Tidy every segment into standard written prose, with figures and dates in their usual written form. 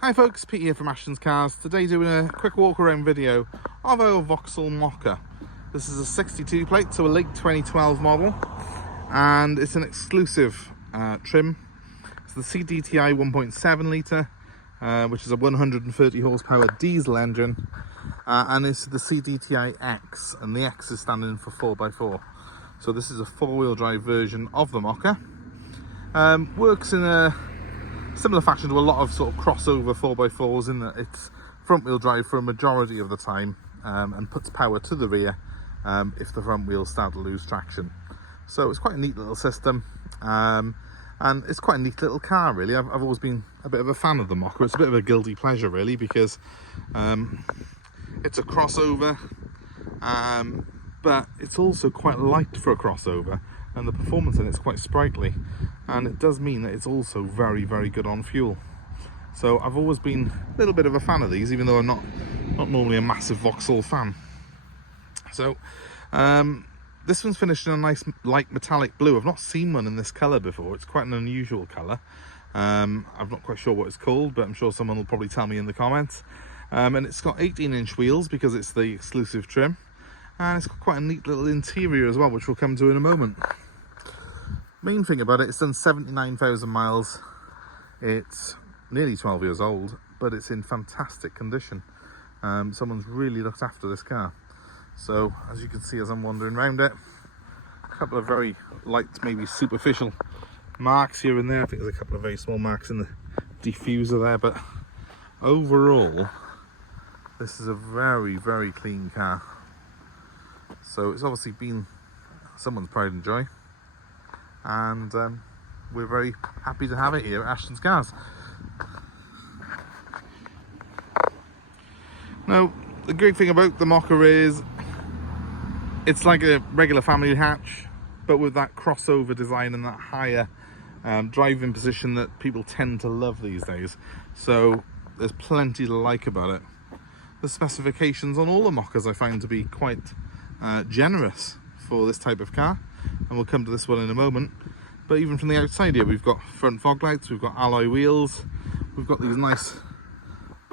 Hi folks, Pete here from Ashton's Cars. Today doing a quick walk around video of our Vauxhall Mokka. This is a 62 plate, so a late 2012 model, and it's an exclusive trim. It's the CDTI 1.7 litre, which is a 130 horsepower diesel engine, and it's the CDTI X, and the X is standing for 4x4. So this is a four-wheel drive version of the Mokka. Works in a similar fashion to a lot of sort of crossover 4x4s in that it's front wheel drive for a majority of the time, and puts power to the rear if the front wheels start to lose traction. So it's quite a neat little system, and it's quite a neat little car really. I've always been a bit of a fan of the Mokka. It's a bit of a guilty pleasure really, because it's a crossover, but it's also quite light for a crossover, and the performance in it's quite sprightly, and it does mean that it's also very, very good on fuel. So I've always been a little bit of a fan of these, even though I'm not normally a massive Vauxhall fan. So this one's finished in a nice light metallic blue. I've not seen one in this colour before. It's quite an unusual colour. I'm not quite sure what it's called, but I'm sure someone will probably tell me in the comments. And it's got 18-inch wheels because it's the exclusive trim, and it's got quite a neat little interior as well, which we'll come to in a moment. Main thing about it, it's done 79,000 miles. It's nearly 12 years old, but it's in fantastic condition. Someone's really looked after this car. So as you can see as I'm wandering around it, a couple of very light, maybe superficial marks here and there. I think there's a couple of very small marks in the diffuser there, but overall this is a very, very clean car. So it's obviously been someone's pride and joy, and we're very happy to have it here at Ashton's Cars. Now, the great thing about the Mokka is it's like a regular family hatch, but with that crossover design and that higher driving position that people tend to love these days. So there's plenty to like about it. The specifications on all the Mokkas I find to be quite generous for this type of car, and we'll come to this one in a moment. But even from the outside here, we've got front fog lights, we've got alloy wheels, we've got these nice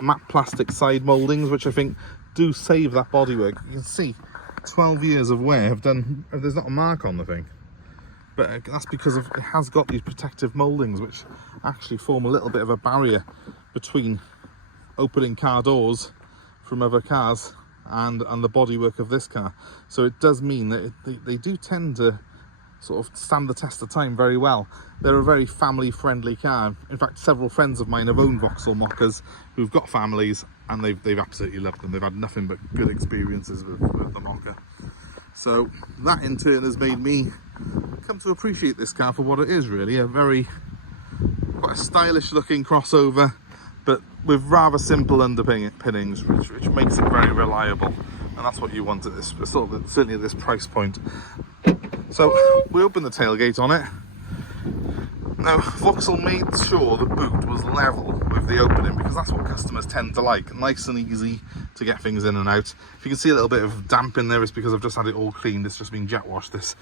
matte plastic side mouldings, which I think do save that bodywork. You can see 12 years of wear have done, there's not a mark on the thing, but that's because it has got these protective mouldings which actually form a little bit of a barrier between opening car doors from other cars and the bodywork of this car. So it does mean that they do tend to sort of stand the test of time very well. They're a very family friendly car. In fact, several friends of mine have owned Vauxhall Mokkas who've got families, and they've absolutely loved them. They've had nothing but good experiences with the Mokka. So that in turn has made me come to appreciate this car for what it is really. Quite a stylish looking crossover, but with rather simple underpinnings, which makes it very reliable, and that's what you want at this, certainly at this price point. So we opened the tailgate on it. Now Vauxhall made sure the boot was level with the opening, because that's what customers tend to like, nice and easy to get things in and out. If you can see a little bit of damp in there, it's because I've just had it all cleaned. It's just been jet washed, this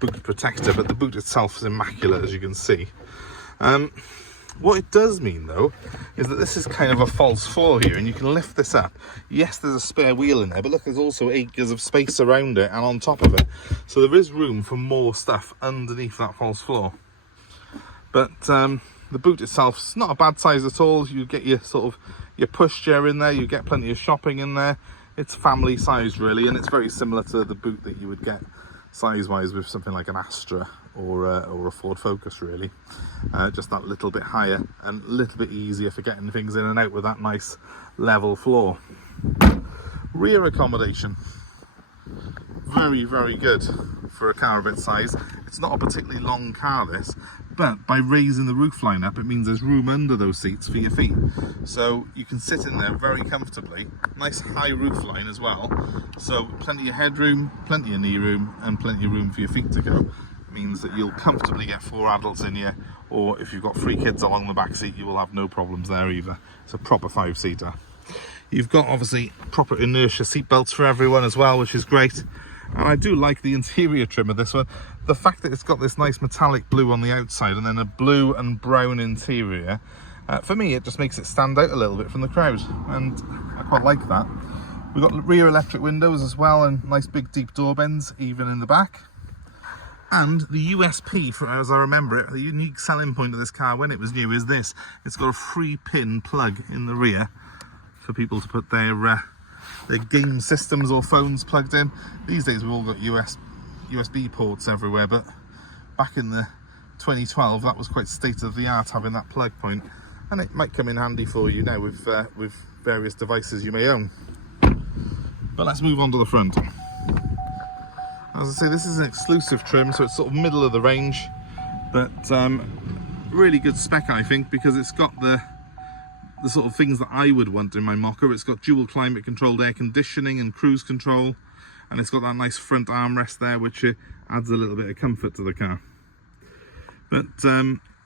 boot protector, but the boot itself is immaculate, as you can see. What it does mean though is that this is kind of a false floor here, and you can lift this up. Yes, there's a spare wheel in there, but look, there's also acres of space around it and on top of it, so there is room for more stuff underneath that false floor. But the boot itself's not a bad size at all. You get your sort of your pushchair in there, you get plenty of shopping in there. It's family sized really, and it's very similar to the boot that you would get size wise with something like an Astra or a Ford Focus really. Just that little bit higher and a little bit easier for getting things in and out with that nice level floor. Rear accommodation, very, very good for a car of its size. It's not a particularly long car this, but by raising the roof line up, it means there's room under those seats for your feet, so you can sit in there very comfortably. Nice high roof line as well, so plenty of headroom, plenty of knee room, and plenty of room for your feet to go. Means that you'll comfortably get 4 adults in here, or if you've got 3 kids along the back seat, you will have no problems there either. It's a proper 5-seater. You've got obviously proper inertia seat belts for everyone as well, which is great. And I do like the interior trim of this one. The fact that it's got this nice metallic blue on the outside and then a blue and brown interior For me, it just makes it stand out a little bit from the crowd, and I quite like that. We've got rear electric windows as well, and nice big deep door bends even in the back. And the USP, as I remember it, the unique selling point of this car when it was new is this. It's got a 3-pin plug in the rear for people to put their game systems or phones plugged in. These days we've all got USB ports everywhere, but back in the 2012 that was quite state of the art, having that plug point, and it might come in handy for you now with various devices you may own. But let's move on to the front. As I say, this is an exclusive trim, so it's sort of middle of the range, but really good spec, I think, because it's got the sort of things that I would want in my Mokka. It's got dual climate controlled air conditioning and cruise control, and it's got that nice front armrest there, which adds a little bit of comfort to the car. But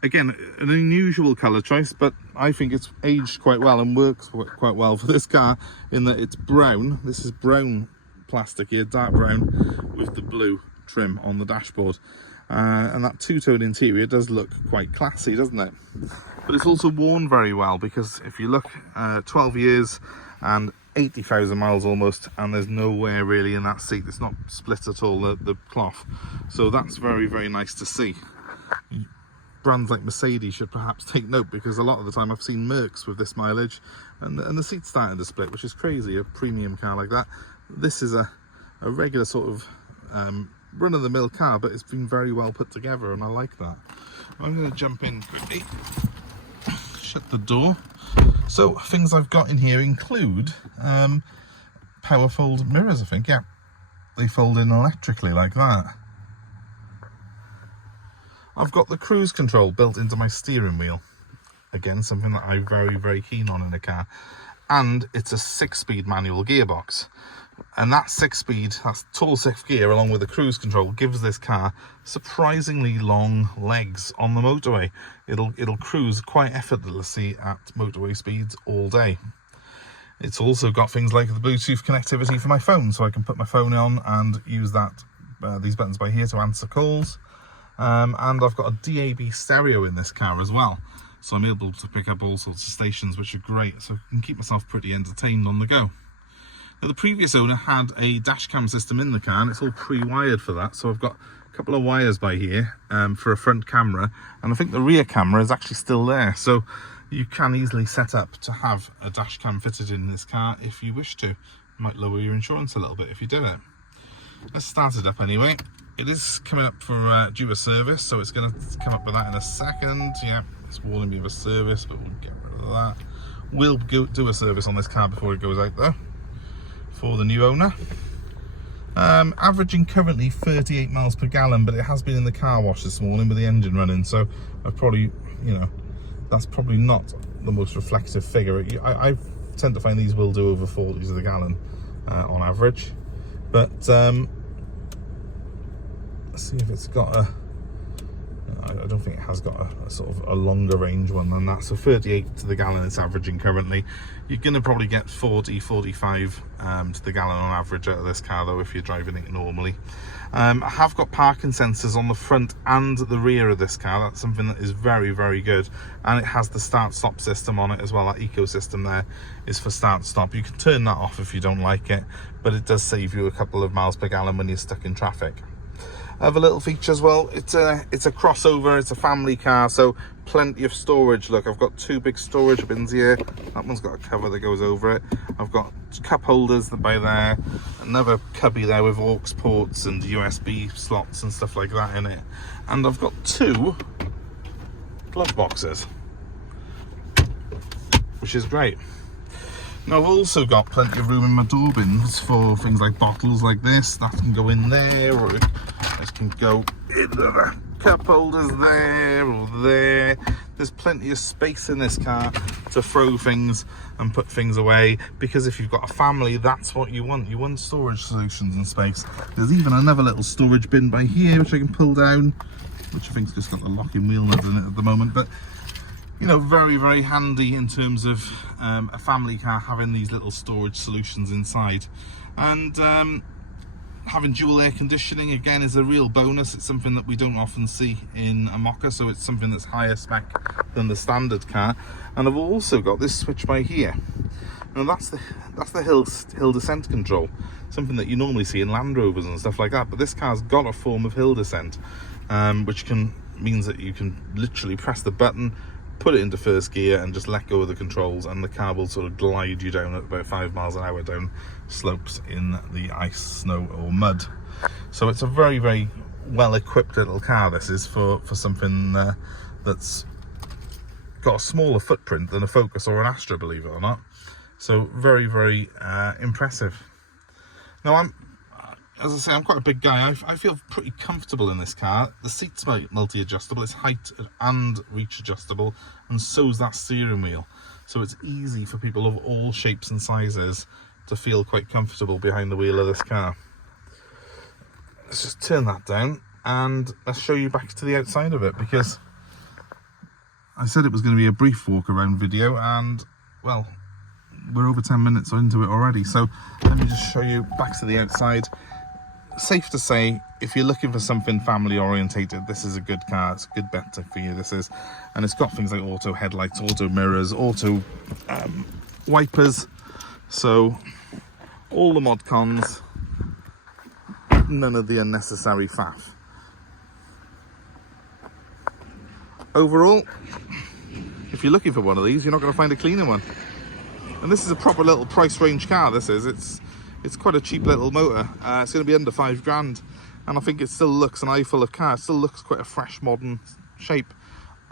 again, an unusual colour choice, but I think it's aged quite well and works quite well for this car, in that it's brown. This is brown plastic here, dark brown, with the blue trim on the dashboard, and that two-tone interior does look quite classy, doesn't it? But it's also worn very well, because if you look, 12 years and 80,000 miles almost, and there's no wear really in that seat. It's not split at all, the cloth, so that's very, very nice to see. Brands like Mercedes should perhaps take note, because a lot of the time I've seen Mercs with this mileage and the seat's starting to split, which is crazy, a premium car like that. This is a regular sort of run-of-the-mill car, but it's been very well put together, and I like that. I'm going to jump in quickly, shut the door. So things I've got in here include power fold mirrors, I think. Yeah, they fold in electrically like that. I've got the cruise control built into my steering wheel. Again, something that I'm very, very keen on in a car. And it's a 6-speed manual gearbox. And that 6-speed, that's tall 6th gear, along with the cruise control, gives this car surprisingly long legs on the motorway. It'll cruise quite effortlessly at motorway speeds all day. It's also got things like the Bluetooth connectivity for my phone, so I can put my phone on and use that these buttons by here to answer calls. And I've got a DAB stereo in this car as well, so I'm able to pick up all sorts of stations, which are great, so I can keep myself pretty entertained on the go. Now, the previous owner had a dash cam system in the car, and it's all pre-wired for that, so I've got a couple of wires by here for a front camera, and I think the rear camera is actually still there, so you can easily set up to have a dash cam fitted in this car if you wish to. Might lower your insurance a little bit if you do it. Let's start it up anyway. It is coming up for due a service, so it's going to come up with that in a second. Yeah, it's warning me of a service, but we'll get rid of that. We'll do a service on this car before it goes out though, for the new owner. Averaging currently 38 miles per gallon, but it has been in the car wash this morning with the engine running, so I've probably, that's probably not the most reflective figure. I tend to find these will do over 40s of the gallon on average, but let's see if it's got a, I don't think it has got a sort of a longer range one than that. So 38 to the gallon it's averaging currently. You're going to probably get 40, 45 to the gallon on average out of this car though, if you're driving it normally. I have got parking sensors on the front and the rear of this car. That's something that is very, very good. And it has the start-stop system on it as well. That ecosystem there is for start-stop. You can turn that off if you don't like it, but it does save you a couple of miles per gallon when you're stuck in traffic. Other little features, well, it's a crossover, it's a family car, so plenty of storage. Look, I've got 2 big storage bins here. That one's got a cover that goes over it. I've got cup holders by there, another cubby there with aux ports and USB slots and stuff like that in it. And I've got 2 glove boxes, which is great. Now, I've also got plenty of room in my door bins for things like bottles like this. That can go in there, or it can go in the cup holders there or there. There's plenty of space in this car to throw things and put things away, because if you've got a family, that's what you want. You want storage solutions and space. There's even another little storage bin by here, which I can pull down, which I think's just got the locking wheel nut in it at the moment, but very, very handy in terms of a family car having these little storage solutions inside. And Having dual air conditioning again is a real bonus. It's something that we don't often see in a Mokka, so it's something that's higher spec than the standard car. And I've also got this switch by here. Now that's the hill descent control, something that you normally see in Land Rovers and stuff like that. But this car's got a form of hill descent, which means that you can literally press the button, put it into first gear and just let go of the controls, and the car will sort of glide you down at about 5 miles an hour down slopes in the ice, snow or mud. So it's a very, very well equipped little car. This is for something that's got a smaller footprint than a Focus or an Astra, believe it or not. So very, very impressive. Now as I say, I'm quite a big guy. I feel pretty comfortable in this car. The seat's multi-adjustable, it's height and reach adjustable, and so's that steering wheel. So it's easy for people of all shapes and sizes to feel quite comfortable behind the wheel of this car. Let's just turn that down and let's show you back to the outside of it, because I said it was going to be a brief walk around video, and well, we're over 10 minutes into it already. So let me just show you back to the outside. Safe to say, if you're looking for something family orientated, this is a good car. It's a good bet for you, this is. And it's got things like auto headlights, auto mirrors, auto wipers. So all the mod cons, none of the unnecessary faff. Overall, if you're looking for one of these, you're not going to find a cleaner one. And this is a proper little price range car, this is. It's quite a cheap little motor. It's going to be under 5 grand, and I think it still looks an eyeful of car. It still looks quite a fresh, modern shape.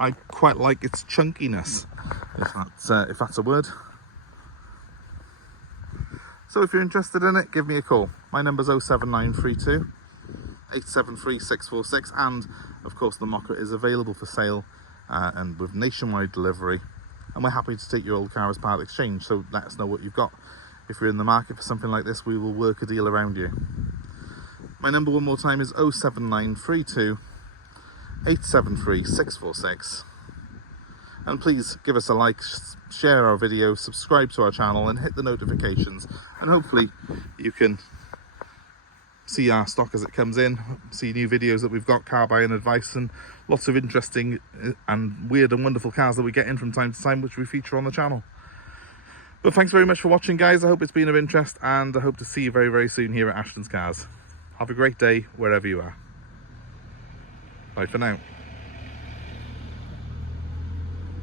I quite like its chunkiness, if that's a word. So if you're interested in it, give me a call. My number's 07932 873 646, and of course the Mokka is available for sale and with nationwide delivery, and we're happy to take your old car as part exchange. So let us know what you've got. If you're in the market for something like this, we will work a deal around you. My number one more time is 07932 873 646. And please give us a like, share our video, subscribe to our channel and hit the notifications. And hopefully you can see our stock as it comes in, see new videos that we've got, car buying advice, and lots of interesting and weird and wonderful cars that we get in from time to time, which we feature on the channel. But thanks very much for watching, guys. I hope it's been of interest, and I hope to see you very, very soon here at Ashton's Cars. Have a great day wherever you are. Bye for now.